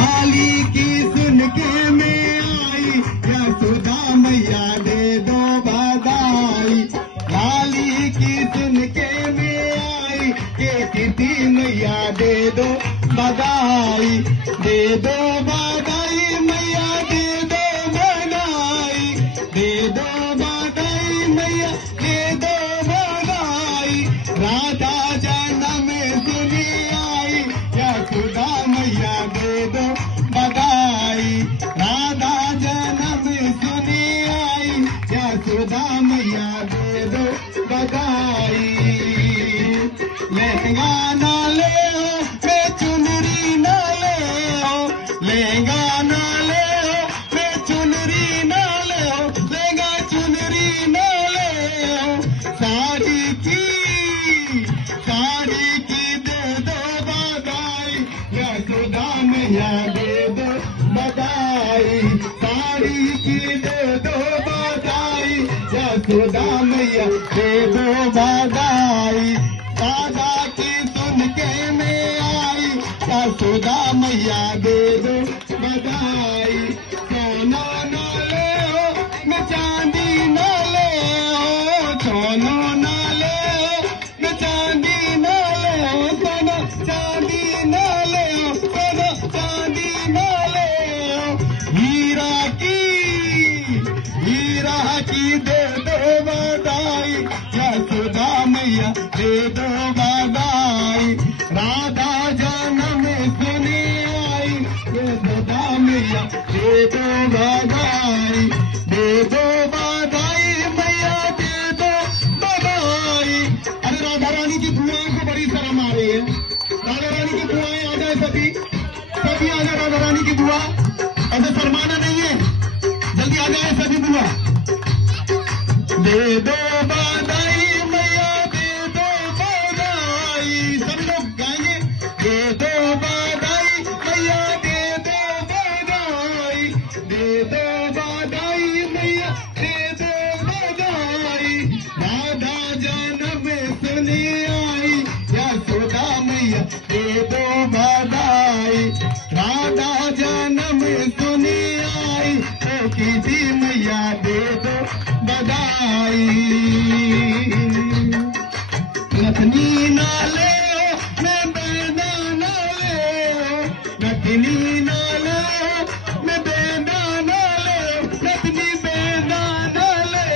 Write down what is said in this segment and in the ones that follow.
लाली की सुन के मैं आई, यशोदा मैया दे दो बधाई। लाली की सुन के मैं आई, के किसी मैया दे दो बधाई। दे दो बधाई मैया दे दो बधाई, दे दो बधाई मैया दे दो बधाई। राधा जन्म सुनी आई, यशोदा मैया दे दो बधाई। राधा जन्म सुनी आई, यशोदा मैया दे दो बधाई। लहंगा ना ले मैं चुनरी ना ले, लहंगा ना ले मैं चुनरी ना ले, लहंगा चुनरी ना ले। साड़ी की दे दो बधाई, यशोदा मैया दे दो बधाई। साड़ी की दे दो बधाई, यशोदा मैया दे दो बधाई। राधा की सुन के मैं आई, यशोदा मैया दे दो बधाई। सोना ना ले मैं चांदी ना ले, सोना ना ले मैं चांदी ना ले, सोना चांदी ना ले, सोना चांदी ना ले। हीरा की दे दो बधाई, यशोदा मैया दे दो बधाई। राधा जन्म सुनी आई, यशोदा मैया दे दो बधाई। दे दो बधाई मैया दे दो बधाई। अरे राधा रानी की दुआओं को बड़ी शर्म आ रही है। राधा रानी की दुआएं आ जाए सभी आ जाए। राधा रानी की दुआ ऐसे शर्माना नहीं है, जल्दी आ जाए सभी दुआ। दे दो बधाई मैया दे दो बधाई, सब लोग गाएंगे। दे दो बधाई मैया दे दो बधाई, दे दो बधाई मैया दे दो बधाई। राधा जन्म सुनी आई, यशोदा मैया दे दो बधाई। राधा जन्म सुनी आई, तो किसी मैया दे दो बधाई। नथनी ना ले मैं बेना ना ले, नथनी ना ले मैं बेना ना ले, नथनी बेना ना ले।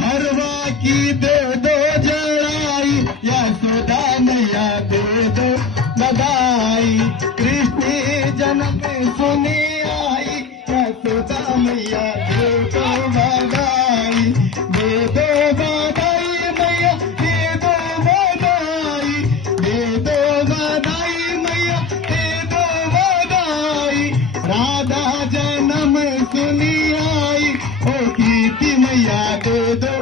हरवा की दे दो जड़ाई, यशोदा मैया दे दो बधाई। कृष्ण जन्म सुनी आई, यशोदा मैया दे दो बधाई। दे दो बधाई मैया दे दो बधाई, दे दो बधाई मैया दे दो बधाई। राधा जन्म सुनी आई, ओ कीर्ति मैया दे दो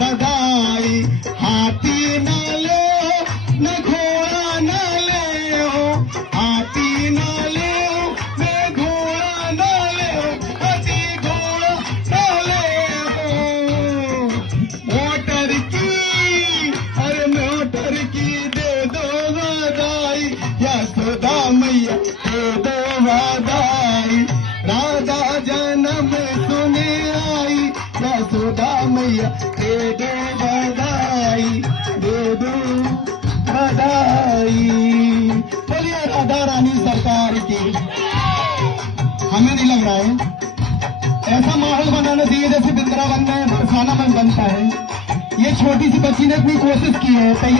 बधाई। हाथी ना ले न घोड़ा ना ले, हाथी ना ले मैं घोड़ा ना ले, हाथी घोड़ा ना ले। मोटर की अरे मोटर की दे दो बधाई, यशोदा मैया दे दो बधाई। राधा जन्म सुनी आई, यशोदा मैया दे दो बधाई, दे दो बधाई। बोलिए राधा रानी सरकार की। हमें नहीं लग रहा है ऐसा माहौल बनाना चाहिए जैसे वृंदावन में बरसाना में बनता है। ये छोटी सी बच्ची ने अपनी कोशिश की है, तैयार